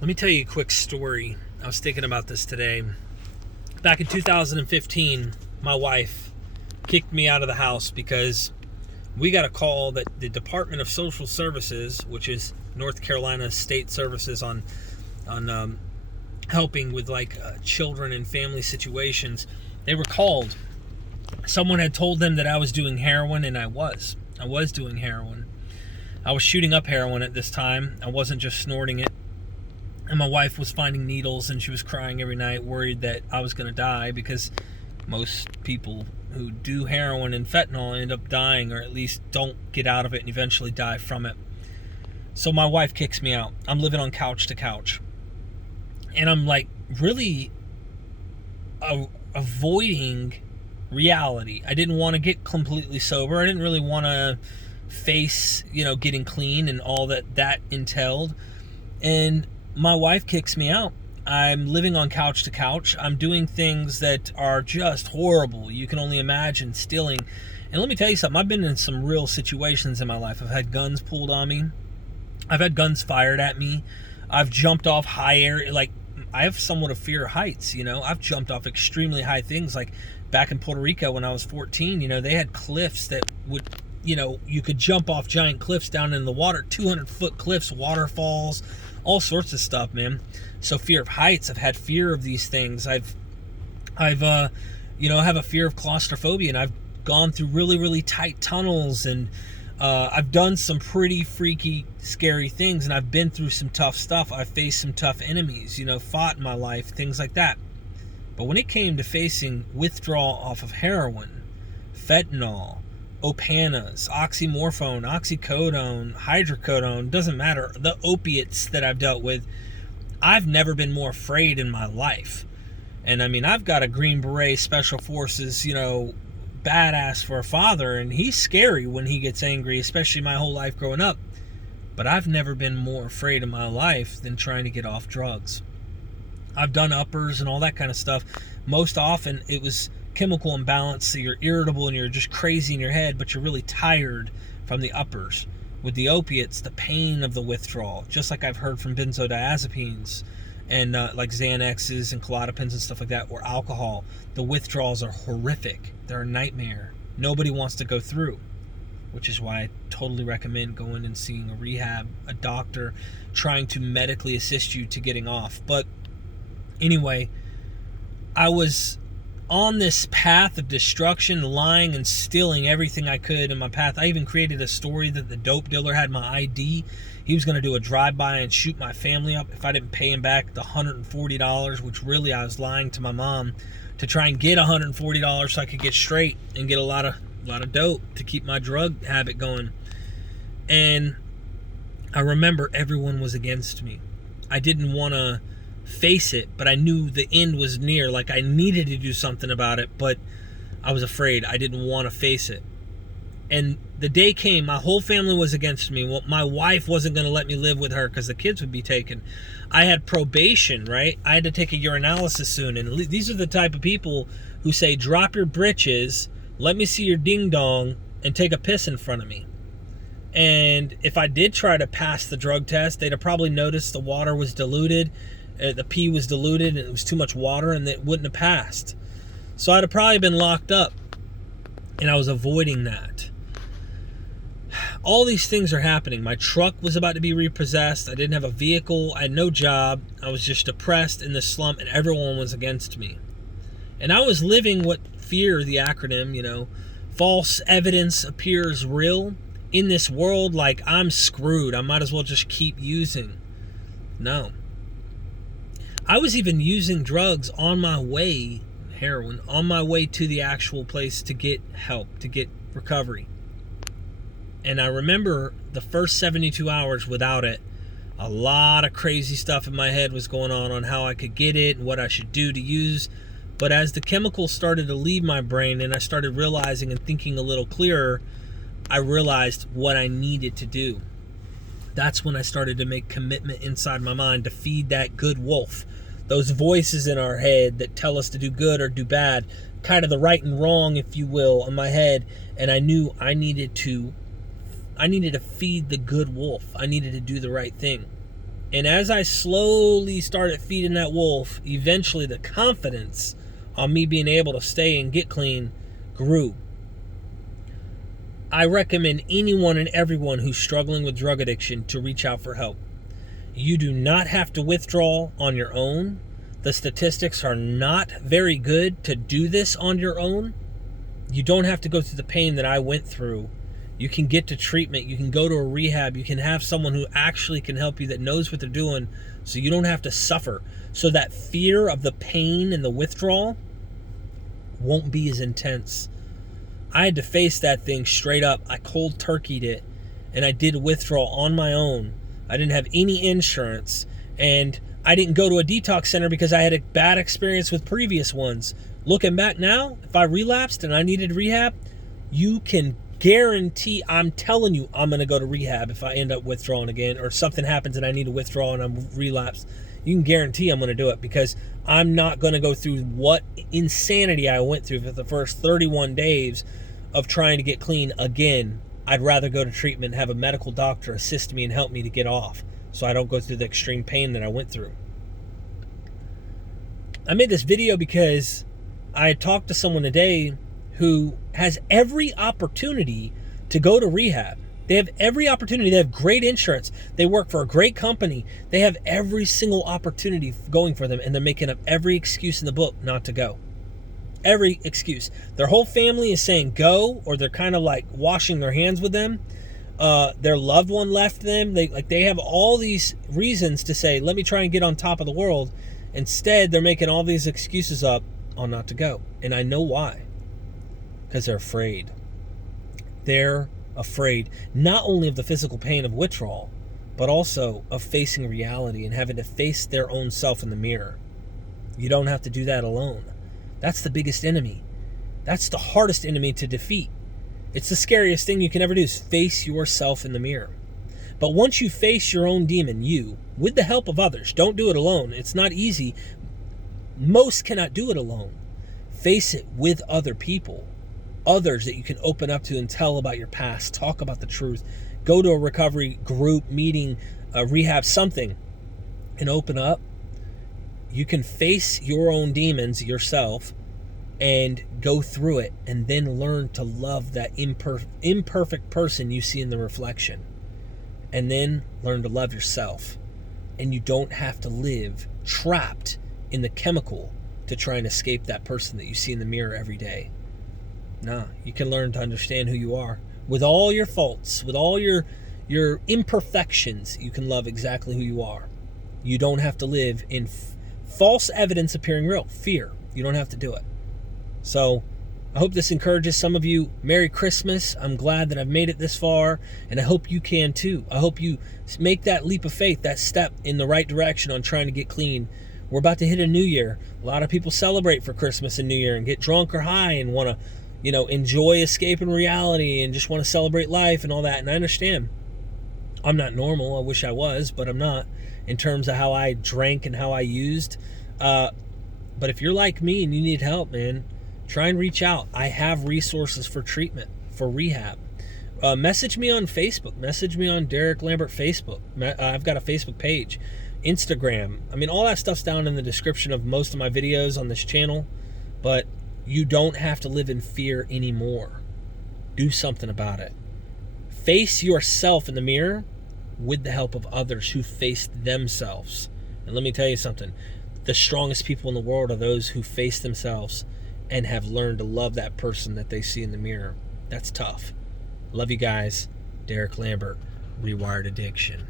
Let me tell you a quick story. I was thinking about this today. Back in 2015, my wife kicked me out of the house because we got a call that the Department of Social Services, which is North Carolina State Services on helping with children and family situations, they were called. Someone had told them that I was doing heroin, and I was doing heroin. I was shooting up heroin at this time. I wasn't just snorting it. And my wife was finding needles, and she was crying every night, worried that I was going to die, because most people who do heroin and fentanyl end up dying, or at least don't get out of it and eventually die from it. So my wife kicks me out. I'm living on couch to couch. And I'm really avoiding reality. I didn't want to get completely sober. I didn't really want to face, getting clean and all that entailed. And my wife kicks me out. I'm living on couch to couch. I'm doing things that are just horrible. You can only imagine, stealing. And let me tell you something. I've been in some real situations in my life. I've had guns pulled on me. I've had guns fired at me. I've jumped off high air. I have somewhat of fear of heights, I've jumped off extremely high things. Like back in Puerto Rico when I was 14, they had cliffs that would, you could jump off giant cliffs down in the water, 200-foot cliffs, waterfalls, all sorts of stuff, man. So fear of heights. I've had fear of these things. I have a fear of claustrophobia, and I've gone through really, really tight tunnels, and I've done some pretty freaky, scary things, and I've been through some tough stuff. I've faced some tough enemies, fought in my life, things like that. But when it came to facing withdrawal off of heroin, fentanyl, Opanas, oxymorphone, oxycodone, hydrocodone, doesn't matter. The opiates that I've dealt with, I've never been more afraid in my life. And I mean, I've got a Green Beret Special Forces, badass for a father, and he's scary when he gets angry, especially my whole life growing up. But I've never been more afraid in my life than trying to get off drugs. I've done uppers and all that kind of stuff. Most often it was chemical imbalance, so you're irritable and you're just crazy in your head, but you're really tired from the uppers. With the opiates, the pain of the withdrawal, just like I've heard from benzodiazepines and like Xanaxes and Klonopins and stuff like that, or alcohol, the withdrawals are horrific. They're a nightmare. Nobody wants to go through, which is why I totally recommend going and seeing a rehab, a doctor, trying to medically assist you to getting off. But anyway, I was on this path of destruction, lying and stealing everything I could in my path. I even created a story that the dope dealer had my ID. He was going to do a drive-by and shoot my family up if I didn't pay him back the $140, which really I was lying to my mom to try and get $140 so I could get straight and get a lot of dope to keep my drug habit going. And I remember everyone was against me. I didn't want to face it, but I knew the end was near. Like, I needed to do something about it, but I was afraid. I didn't want to face it. And the day came, my whole family was against me. Well, my wife wasn't going to let me live with her because the kids would be taken. I had probation, right? I had to take a urinalysis soon. And these are the type of people who say, drop your britches, let me see your ding-dong, and take a piss in front of me. And if I did try to pass the drug test, they'd have probably noticed the water was diluted, the pee was diluted, and it was too much water, and it wouldn't have passed. So I'd have probably been locked up, and I was avoiding that. All these things are happening. My truck was about to be repossessed. I didn't have a vehicle. I had no job. I was just depressed in this slump, and everyone was against me. And I was living what fear, the acronym, false evidence appears real. In this world, like, I'm screwed. I might as well just keep using. No. I was even using drugs on my way, heroin, on my way to the actual place to get help, to get recovery. And I remember the first 72 hours without it, a lot of crazy stuff in my head was going on how I could get it and what I should do to use. But as the chemicals started to leave my brain and I started realizing and thinking a little clearer, I realized what I needed to do. That's when I started to make commitment inside my mind to feed that good wolf. Those voices in our head that tell us to do good or do bad, kind of the right and wrong, if you will, in my head. And I knew I needed to feed the good wolf. I needed to do the right thing. And as I slowly started feeding that wolf, eventually the confidence on me being able to stay and get clean grew. I recommend anyone and everyone who's struggling with drug addiction to reach out for help. You do not have to withdraw on your own. The statistics are not very good to do this on your own. You don't have to go through the pain that I went through. You can get to treatment. You can go to a rehab. You can have someone who actually can help you that knows what they're doing so you don't have to suffer. So that fear of the pain and the withdrawal won't be as intense. I had to face that thing straight up. I cold turkeyed it, and I did withdrawal on my own. I didn't have any insurance, and I didn't go to a detox center because I had a bad experience with previous ones. Looking back now, if I relapsed and I needed rehab, you can guarantee, I'm telling you, I'm going to go to rehab if I end up withdrawing again, or something happens and I need to withdraw and I'm relapsed. You can guarantee I'm going to do it, because I'm not going to go through what insanity I went through for the first 31 days of trying to get clean again. I'd rather go to treatment, have a medical doctor assist me and help me to get off, so I don't go through the extreme pain that I went through. I made this video because I had talked to someone today who has every opportunity to go to rehab. They have every opportunity. They have great insurance. They work for a great company. They have every single opportunity going for them, and they're making up every excuse in the book not to go. Every excuse. Their whole family is saying go, or they're kind of like washing their hands with them. Their loved one left them. They have all these reasons to say, let me try and get on top of the world. Instead, they're making all these excuses up on not to go. And I know why. Because they're afraid. They're afraid not only of the physical pain of withdrawal, but also of facing reality and having to face their own self in the mirror. You don't have to do that alone. That's the biggest enemy. That's the hardest enemy to defeat. It's the scariest thing you can ever do, is face yourself in the mirror. But once you face your own demon, you, with the help of others, don't do it alone. It's not easy. Most cannot do it alone. Face it with other people. Others that you can open up to and tell about your past, talk about the truth, go to a recovery group, meeting, rehab, something, and open up. You can face your own demons yourself and go through it, and then learn to love that imperfect person you see in the reflection, and then learn to love yourself. And you don't have to live trapped in the chemical to try and escape that person that you see in the mirror every day. Nah, you can learn to understand who you are. With all your faults, with all your imperfections, you can love exactly who you are. You don't have to live in false evidence appearing real. Fear. You don't have to do it. So I hope this encourages some of you. Merry Christmas. I'm glad that I've made it this far, and I hope you can too. I hope you make that leap of faith, that step in the right direction on trying to get clean. We're about to hit a new year. A lot of people celebrate for Christmas and New Year and get drunk or high and want to, enjoy escaping reality and just want to celebrate life and all that. And I understand. I'm not normal. I wish I was, but I'm not, in terms of how I drank and how I used. But if you're like me and you need help, man, try and reach out. I have resources for treatment, for rehab. Message me on Facebook. Message me on Derek Lambert Facebook. I've got a Facebook page. Instagram. I mean, all that stuff's down in the description of most of my videos on this channel. But you don't have to live in fear anymore. Do something about it. Face yourself in the mirror with the help of others who faced themselves. And let me tell you something. The strongest people in the world are those who face themselves and have learned to love that person that they see in the mirror. That's tough. Love you guys. Derek Lambert, Rewired Addiction.